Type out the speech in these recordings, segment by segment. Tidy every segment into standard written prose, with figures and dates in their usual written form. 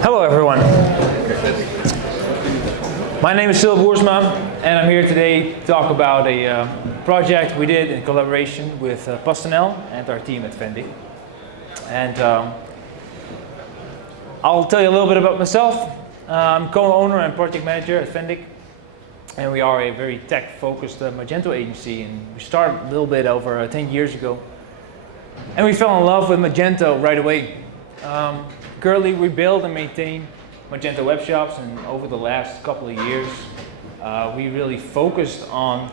Hello everyone. My name is Sil Boersma and I'm here today to talk about a project we did in collaboration with PostNL and our team at Vendic. And I'll tell you a little bit about myself. I'm co-owner and project manager at Vendic, and we are a very tech-focused Magento agency, and we started a little bit over 10 years ago. And we fell in love with Magento right away. Currently we build and maintain Magento web shops, and over the last couple of years we really focused on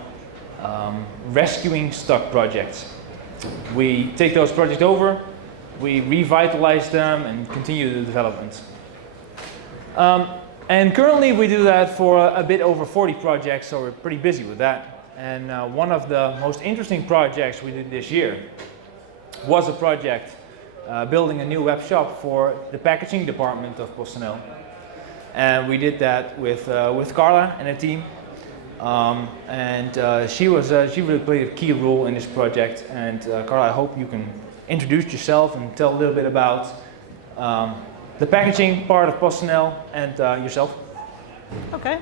rescuing stuck projects. We take those projects over, we revitalize them and continue the development. And currently we do that for a bit over 40 projects, so we're pretty busy with that. And one of the most interesting projects we did this year was a project building a new web shop for the packaging department of PostNL. And we did that with Carla and a team. She really played a key role in this project. And Carla, I hope you can introduce yourself and tell a little bit about the packaging part of PostNL and yourself. Okay,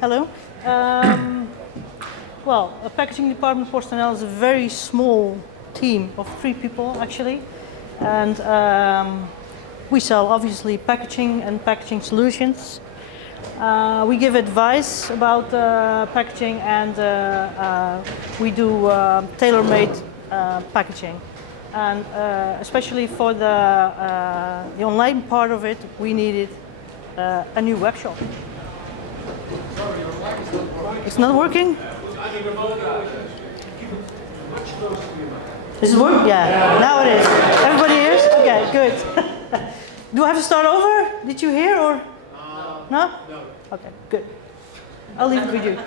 hello. Well, the packaging department of PostNL is a very small team of 3 people actually. And we sell obviously packaging and packaging solutions. We give advice about packaging, and we do tailor-made packaging. And especially for the online part of it, we needed a new web shop. Sorry, your mic is not working. It's not working? I think remote keep it much closer to you. Does it work? Yeah, now it is. Everybody hears? Okay, good. Do I have to start over? Did you hear or? No? No. Okay, good. I'll leave it with you.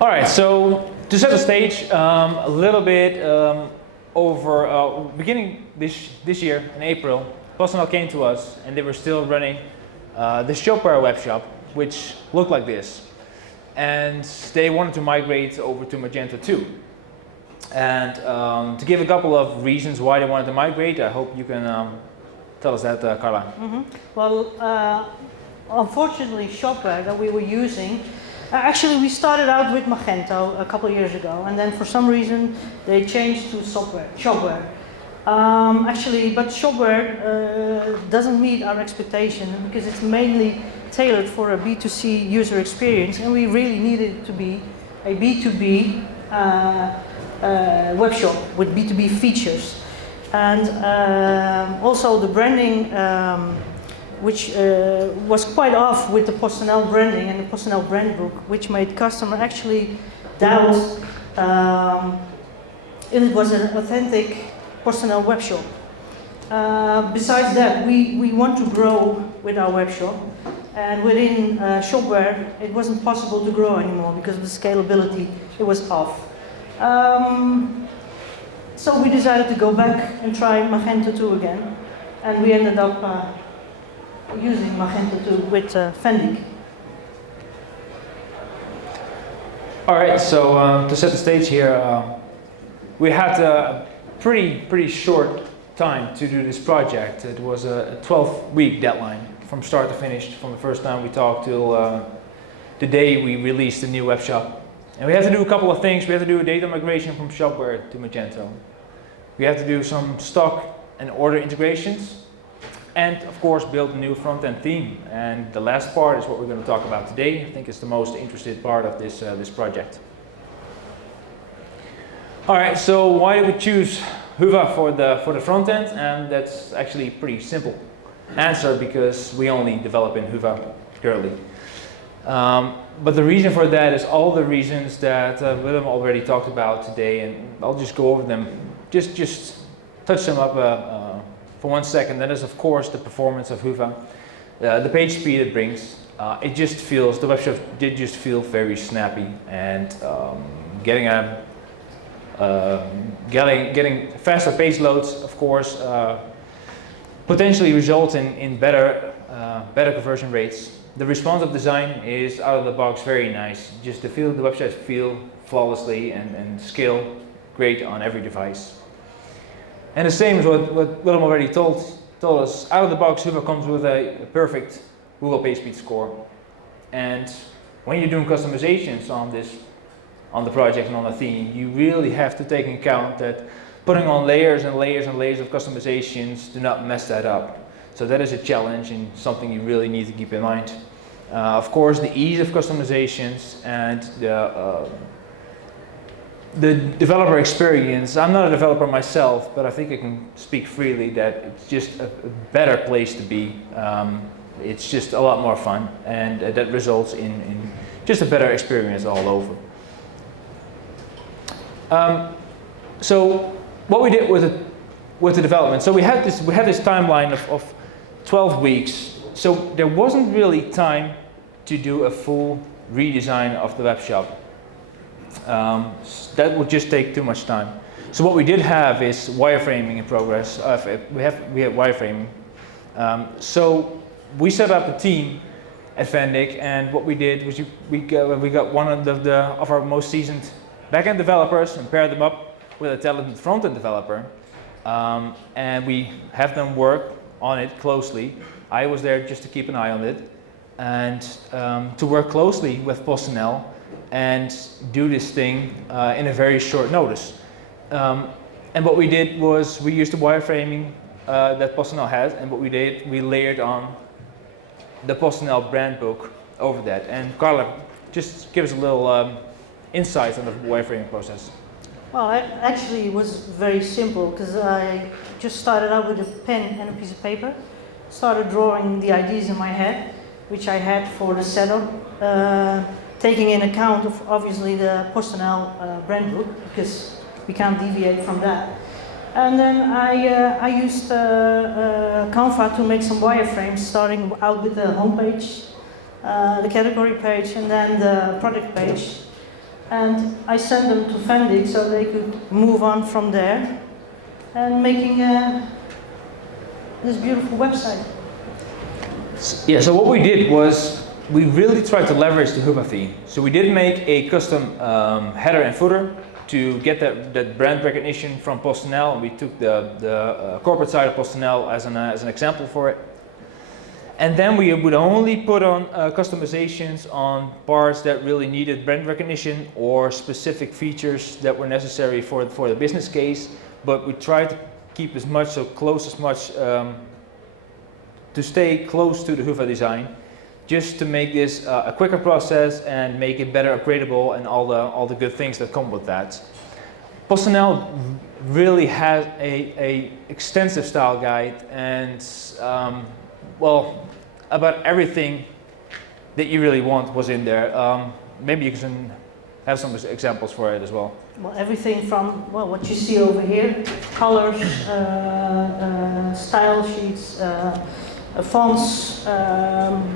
All right, so to set the stage, a little bit over beginning this year in April, PostNL came to us and they were still running the Shopware web shop, which looked like this. And they wanted to migrate over to Magento 2. And to give a couple of reasons why they wanted to migrate, I hope you can tell us that, Carla. Mm-hmm. Well, unfortunately, Shopware that we were using, actually we started out with Magento a couple of years ago, and then for some reason they changed to Shopware. But Shopware doesn't meet our expectation because it's mainly tailored for a B2C user experience, and we really needed it to be a B2B web shop with B2B features. And also the branding, which was quite off with the PostNL branding and the PostNL brand book, which made customer actually doubt if it was an authentic PostNL web shop. Besides that, we want to grow with our web shop, and within Shopware it wasn't possible to grow anymore because of the scalability, it was off. So we decided to go back and try Magento 2 again, and we ended up using Magento 2 with Vendic. All right, so to set the stage here, we had a pretty short time to do this project. It was a 12-week deadline from start to finish, from the first time we talked till the day we released the new web shop. And we had to do a couple of things. We had to do a data migration from Shopware to Magento. We had to do some stock and order integrations, and of course build a new front-end theme. And the last part is what we're going to talk about today. I think it's the most interested part of this project. All right, so why did we choose Hyvä for the front end? And that's actually a pretty simple answer, because we only develop in Hyvä currently. But the reason for that is all the reasons that Willem already talked about today, and I'll just go over them, just touch them up for 1 second. That is, of course, the performance of Hyvä, the page speed it brings. It just feels, the web shop did just feel very snappy, and getting faster page loads, of course, potentially results in better conversion rates. The responsive design is out of the box very nice. Just the websites feel flawlessly and scale great on every device. And the same as what Willem already told told us out of the box Hyvä comes with a perfect Google PageSpeed score. And when you're doing customizations on the project and on the theme, you really have to take into account that putting on layers and layers and layers of customizations do not mess that up. So that is a challenge and something you really need to keep in mind. Of course, the ease of customizations and the developer experience. I'm not a developer myself, but I think I can speak freely that it's just a better place to be. It's just a lot more fun, and that results in just a better experience all over. So what we did with the development, so we had this timeline of 12 weeks. So there wasn't really time to do a full redesign of the web shop. That would just take too much time. So what we did have is wireframing in progress. We had wireframing. So we set up a team at Vendic, and what we did was we got one of our most seasoned backend developers and paired them up with a talented front-end developer, and we have them work on it closely. I was there just to keep an eye on it, and to work closely with PostNL and do this thing in a very short notice. And what we did was we used the wireframing that PostNL has, and what we did, we layered on the PostNL brand book over that. And Carla, just give us a little insight on the wireframing process. Well, actually it was very simple, because I just started out with a pen and a piece of paper, started drawing the ideas in my head, which I had for the setup, taking in account of obviously the PostNL brand book, because we can't deviate from that. And then I used Canva to make some wireframes, starting out with the homepage, the category page, and then the product page. And I sent them to Vendic so they could move on from there and making this beautiful website. Yeah, so what we did was we really tried to leverage the Hyvä theme. So we did make a custom header and footer to get that brand recognition from PostNL, and we took the corporate side of PostNL as an example for it. And then we would only put on customizations on parts that really needed brand recognition or specific features that were necessary for the business case. But we tried to keep as much to stay close to the Hyvä design, just to make this a quicker process and make it better upgradable and all the good things that come with that. PostNL really has a extensive style guide, and well, about everything that you really want was in there. Maybe you can have some examples for it as well. Well, everything from, well, what you see over here, colors, style sheets, fonts,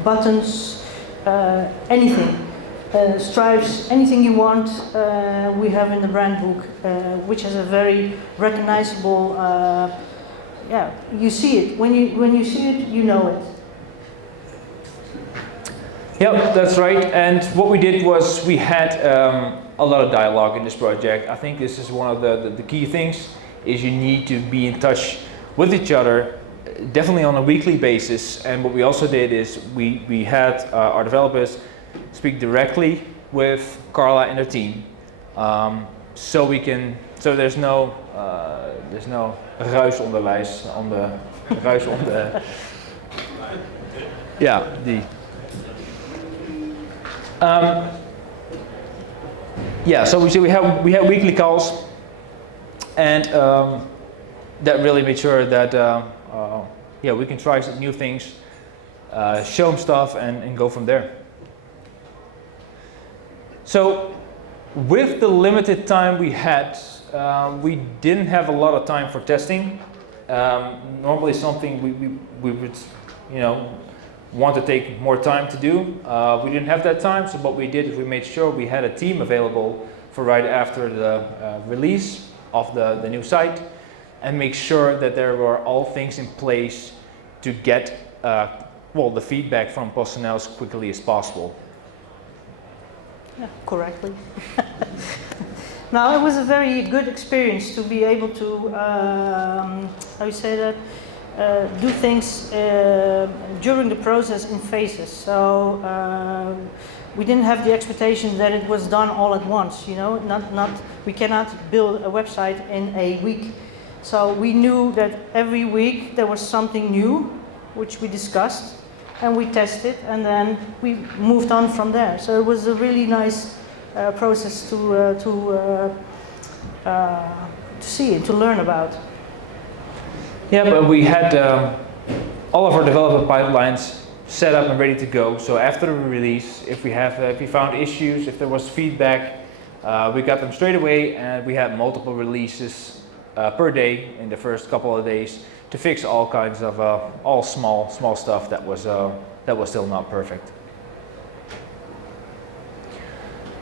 buttons, anything, stripes, anything you want, we have in the brand book, which has a very recognizable, yeah, you see it. When you see it, you know it. Yep, that's right. And what we did was we had a lot of dialogue in this project. I think this is one of the key things, is you need to be in touch with each other, definitely on a weekly basis. And what we also did is we had our developers speak directly with Carla and her team, so there's no ruis onderwijs on the ruis on the yeah die. Yeah, so we had weekly calls, and that really made sure that yeah, we can try some new things, show them stuff, and go from there. So with the limited time we had, we didn't have a lot of time for testing. Normally something we would, you know, want to take more time to do. We didn't have that time, so what we did is we made sure we had a team available for right after the release of the new site, and make sure that there were all things in place to get well, the feedback from PostNL as quickly as possible. Yeah, correctly. Now, it was a very good experience to be able to, how you say that, do things during the process in phases. So we didn't have the expectation that it was done all at once. You know, we cannot build a website in a week. So we knew that every week there was something new, which we discussed, and we tested, and then we moved on from there. So it was a really nice process to see and to learn about. Yeah, but we had all of our development pipelines set up and ready to go. So after the release, if we found issues, if there was feedback, we got them straight away, and we had multiple releases per day in the first couple of days to fix all kinds of all small stuff that was still not perfect.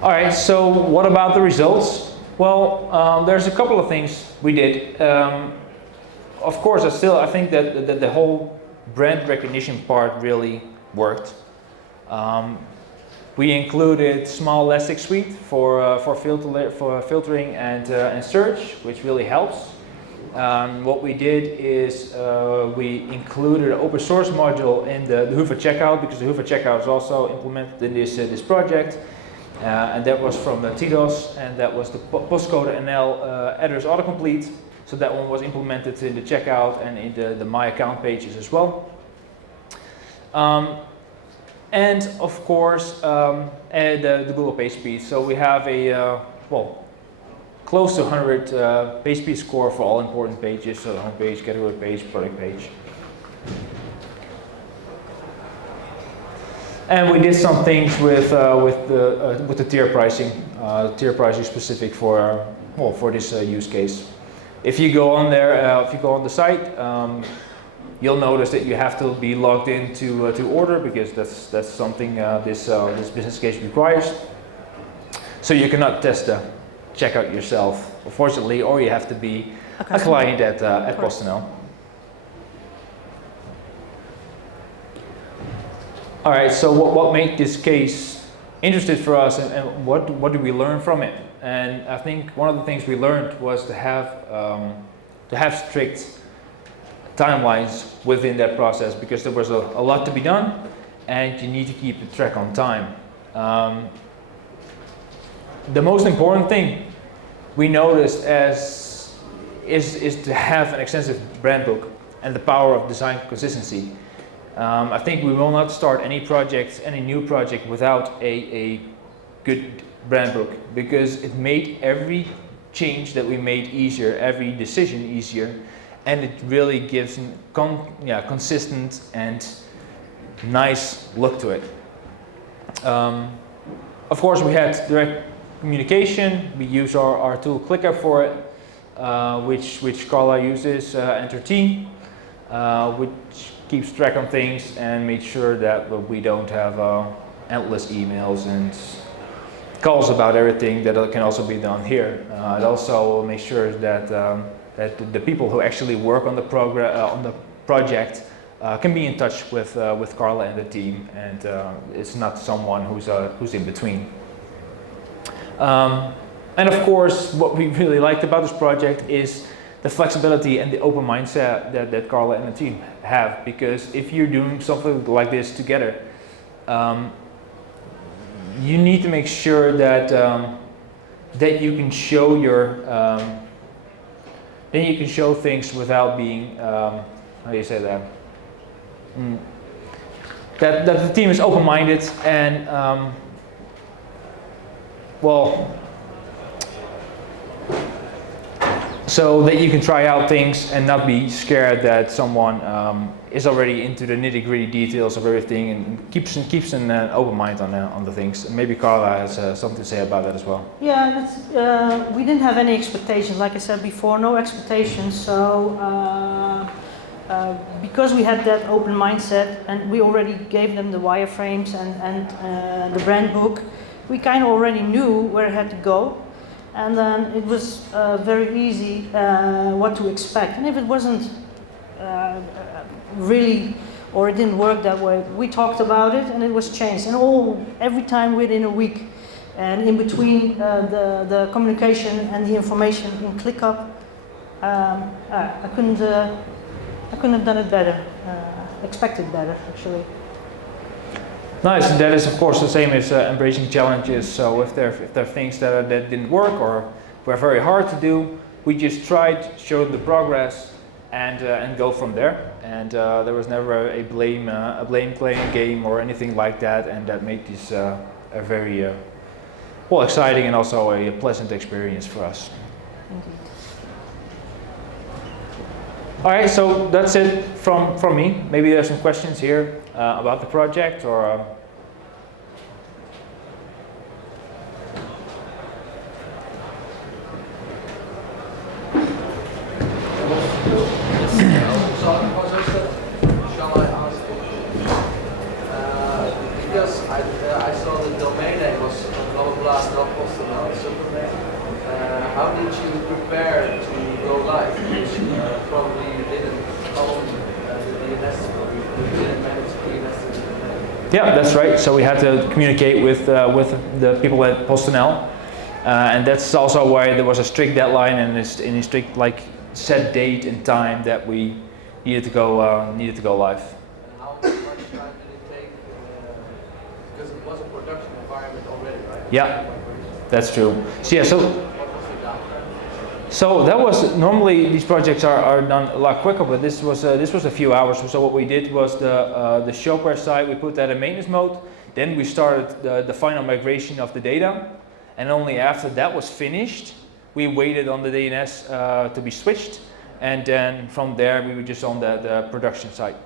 All right, so what about the results? Well, there's a couple of things we did. Of course, I think that the whole brand recognition part really worked. We included small elastic suite for filtering and search, which really helps. What we did is we included an open source module in the Hyvä checkout, because the Hyvä checkout is also implemented in this project. And that was from TDOS, and that was the PostNL address autocomplete. So that one was implemented in the checkout and in the My Account pages as well. And of course, the Google page speed. So we have a, close to 100 page speed score for all important pages. So home page, category page, product page. And we did some things with the tier pricing specific for this use case. If you go on there, if you go on the site, you'll notice that you have to be logged in to order, because that's something this business case requires. So you cannot test the checkout yourself, unfortunately, or you have to be a client at PostNL. All right, so what made this case interesting for us, and what did we learn from it? And I think one of the things we learned was to have strict timelines within that process, because there was a lot to be done, and you need to keep the track on time. The most important thing we noticed is to have an extensive brand book and the power of design consistency. I think we will not start any new project without a good brand book, because it made every change that we made easier, every decision easier, and it really gives a consistent and nice look to it. Of course, we had direct communication. We use our tool ClickUp for it, which Carla uses, and her team, which keeps track on things and makes sure that we don't have endless emails and calls about everything. That can also be done here. It also makes sure that that the people who actually work on the project can be in touch with Carla and the team, and it's not someone who's in between. And of course, what we really liked about this project is the flexibility and the open mindset that Carla and the team have, because if you're doing something like this together, you need to make sure that that you can show things without being how do you say that? That the team is open-minded and so that you can try out things and not be scared that someone is already into the nitty-gritty details of everything, and keeps an open mind on the things. And maybe Carla has something to say about that as well. Yeah, we didn't have any expectations, like I said before, no expectations. So because we had that open mindset and we already gave them the wireframes and the brand book, we kind of already knew where it had to go. And then it was very easy what to expect. And if it wasn't really, or it didn't work that way, we talked about it and it was changed. And every time within a week, and in between the communication and the information in ClickUp, I couldn't I couldn't have done it better, expected better actually. Nice, and that is of course the same as embracing challenges. So if there are things that didn't work or were very hard to do, we just tried, showed the progress, and go from there. And there was never a blame playing game or anything like that, and that made this a very well, exciting and also a pleasant experience for us. Indeed. All right, so that's it from me. Maybe there's some questions here about the project or. Shall I ask? Because I saw the domain name was blah blah blah stop PostNL Superman. How did you prepare to go live? Because probably you didn't own the DNS, or you didn't manage DNS in the domain. Yeah, that's right. So we had to communicate with the people at PostNL, and that's also why there was a strict deadline and a strict set date and time that we needed to go live. And how much time did it take? Because it was a production environment already, right? Yeah, that's true. So yeah, What was the downtime? so that was normally these projects are done a lot quicker, but this was a few hours. So what we did was the Shopware side, we put that in maintenance mode. Then we started the final migration of the data, and only after that was finished, we waited on the DNS to be switched, and then from there we were just on the production side.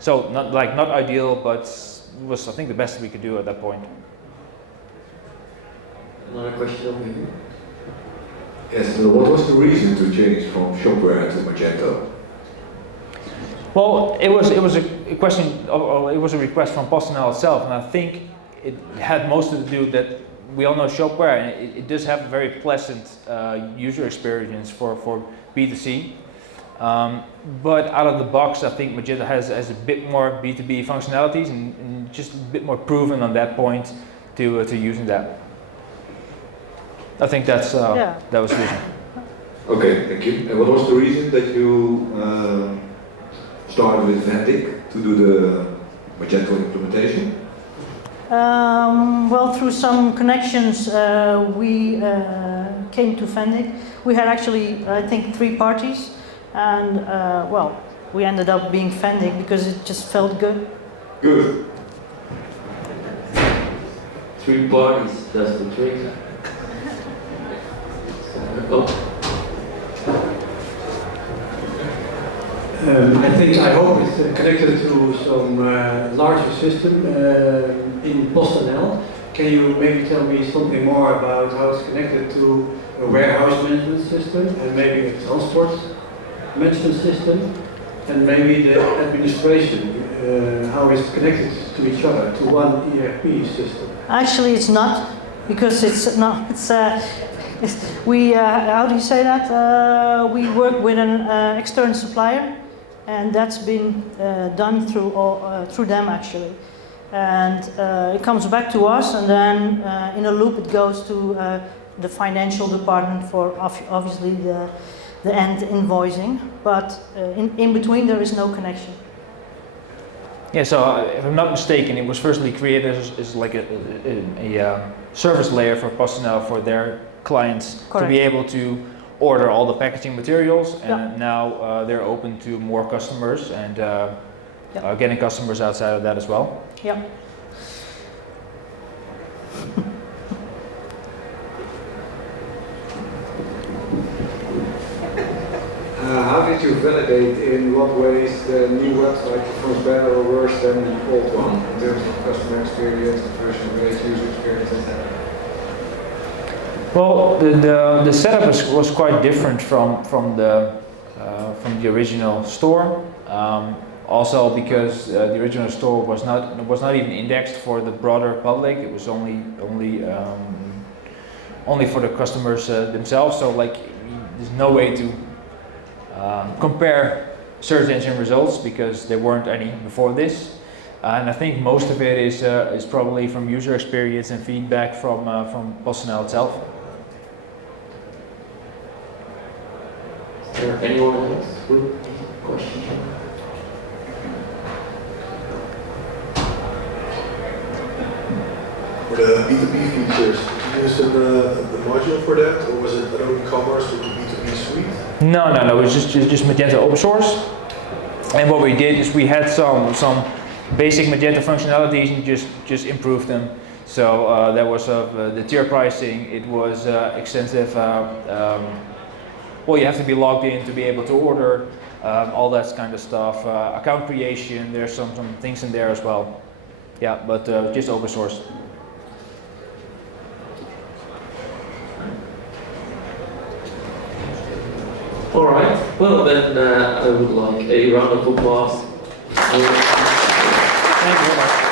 So not ideal, but was I think the best we could do at that point. Another question over here. Yes, what was the reason to change from Shopware to Magento? Well, it was a question, or it was a request from PostNL itself, and I think it had mostly to do that we all know Shopware, and it does have a very pleasant user experience for B2C. But out of the box, I think Magento has a bit more B2B functionalities and just a bit more proven on that point to using that. I think that was the reason. Okay, thank you. And what was the reason that you started with Vendic to do the Magento implementation? Well, through some connections, we came to Vendic. We had actually, I think, 3 parties, and well, we ended up being Vendic because it just felt good. Good. 3 parties, that's the trick. Oh. I hope it's connected to some larger system in PostNL. Can you maybe tell me something more about how it's connected to a warehouse management system and maybe a transport management system and maybe the administration, how it's connected to each other, to one ERP system? Actually, it's not, because it's not. We how do you say that? We work with an external supplier, and that's been done through them actually, and it comes back to us, and then in a loop it goes to the financial department for obviously the end invoicing, but in between there is no connection. Yeah, so if I'm not mistaken, it was firstly created as like a service layer for PostNL for their clients. Correct. To be able to order all the packaging materials, and now they're open to more customers and getting customers outside of that as well. Yep. How did you validate in what ways the new website performs better or worse than the old one in terms of customer experience, version rate, user experience, etc.? Well, the setup was quite different from the original store. Also, because the original store was not even indexed for the broader public. It was only for the customers themselves. So like, there's no way to compare search engine results because there weren't any before this. And I think most of it is probably from user experience and feedback from PostNL itself. Anyone else with a question? For the B2B features, did you use a module for that, or was it an e-commerce with the B2B suite? No, it was just Magento open source. And what we did is we had some basic Magento functionalities and just improved them. So that was the tier pricing. It was extensive. Well, you have to be logged in to be able to order, all that kind of stuff. Account creation. There's some things in there as well. Yeah, but just open source. All right. Well, then I would like a round of applause. Thank you very much.